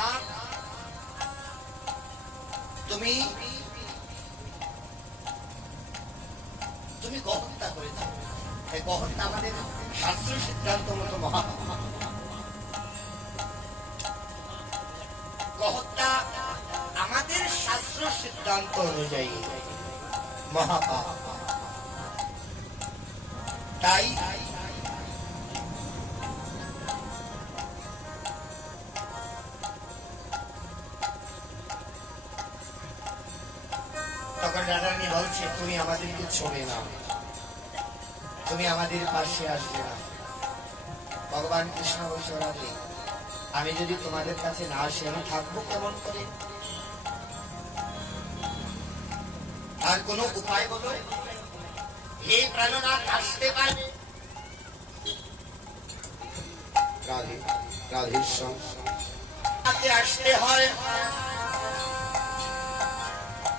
না তুমি তুমি গহত্যা করেছো। এই গহত্যা আমাদের শাস্ত্র সিদ্ধান্ত মতো মহাপাপ। গহত্যা আমাদের শাস্ত্র সিদ্ধান্ত অনুযায়ী মহাপাপ। তাই তখন রাধারানী বলছে তুমি আমাদেরকে ছোড়ে না, তুমি আমাদের পাশে আসবে না। ভগবান কৃষ্ণ বলছে রাধে আমি যদি তোমাদের কাছে না আসি আমি থাকবো কেমন করে? আর কোন উপায় বলো, হে প্রাণনাথ আসতে পারবে? রাধে রাধেশ্বর আসতে হয়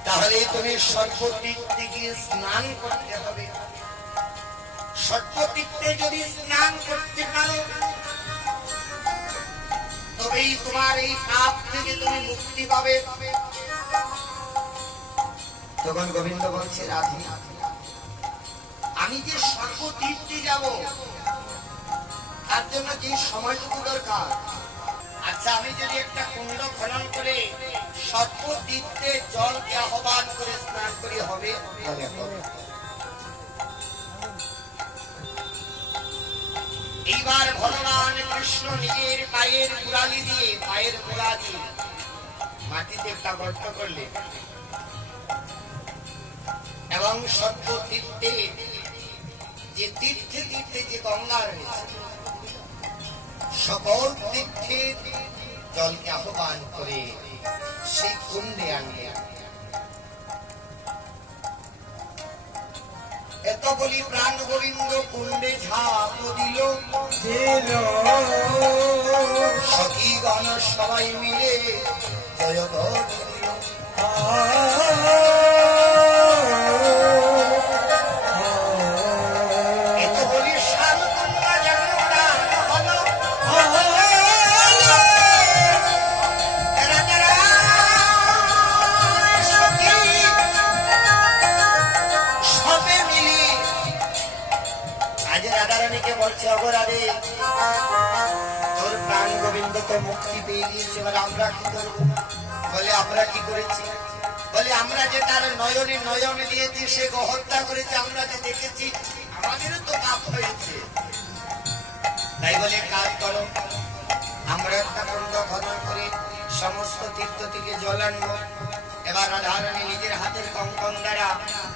তাহলে তুমি সর্বতীর্থে গিয়ে স্নান করতে হবে। সর্বতীর্থে যদি স্নান করতে পারো তবেই তোমার এই পাপ থেকে তুমি মুক্তি পাবে। তখন গোবিন্দ বলছে রাধে আমি যে সর্বতীর্থে যাব তার জন্য যে সময়টুকু দরকার, আচ্ছা আমি যদি একটা কুণ্ড খনন করে সর্বতীর্থে জলকে আহ্বান করে স্নান করি হবে? এইবার ভগবান কৃষ্ণ নিজের পায়ের গোড়ালি দিয়ে মাটিতে একটা গর্ত করলেন এবং সর্বতীর্থে যে তীর্থে যে গঙ্গা রয়েছে সকল তীর্থের জলকে আহ্বান করে সেই কুণ্ডে আনলেন। এত বলি প্রাণ গোবিন্দ কুণ্ডে ঝাঁপ দিল, সখীগণ সবাই মিলে জয় ধ্বনি দিল। এত বলি শান্তনা জাগরণ হলো, রাধারানীকে বলছে অপরাধে তোর প্রাণ গোবিন্দ তো মুক্তি পেয়ে গিয়েছে, এবার আমরা কি করবো? বলে আমরা কি করেছি? বলে আমরা যে তার নয়নে দিয়েছি সে হত্যা করেছে, আমরা যে দেখেছি আমাদেরও তো পাপ হয়েছে। তাই বলে কাজ করো আমরা একটা কুণ্ড খনন করে সমস্ত তীর্থ থেকে জল আনবো। এবার রাধারানী নিজের হাতের কঙ্কন দ্বারা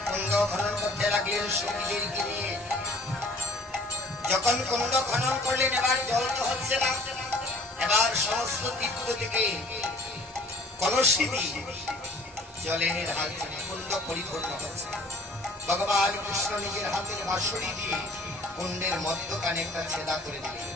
কুণ্ড খনন করতে লাগলেন সখীদেরকে নিয়ে। যখন কুণ্ড খনন করলেন এবার জল তো হচ্ছে না, এবার সমস্ত তীর্থ থেকে কলসি দিয়ে জলের হাত কুণ্ড পরিপূর্ণ হচ্ছে। ভগবান কৃষ্ণ নিজের হাতের বাঁশরি দিয়ে কুণ্ডের মধ্যখানে একটা ছেদা করে দিলেন।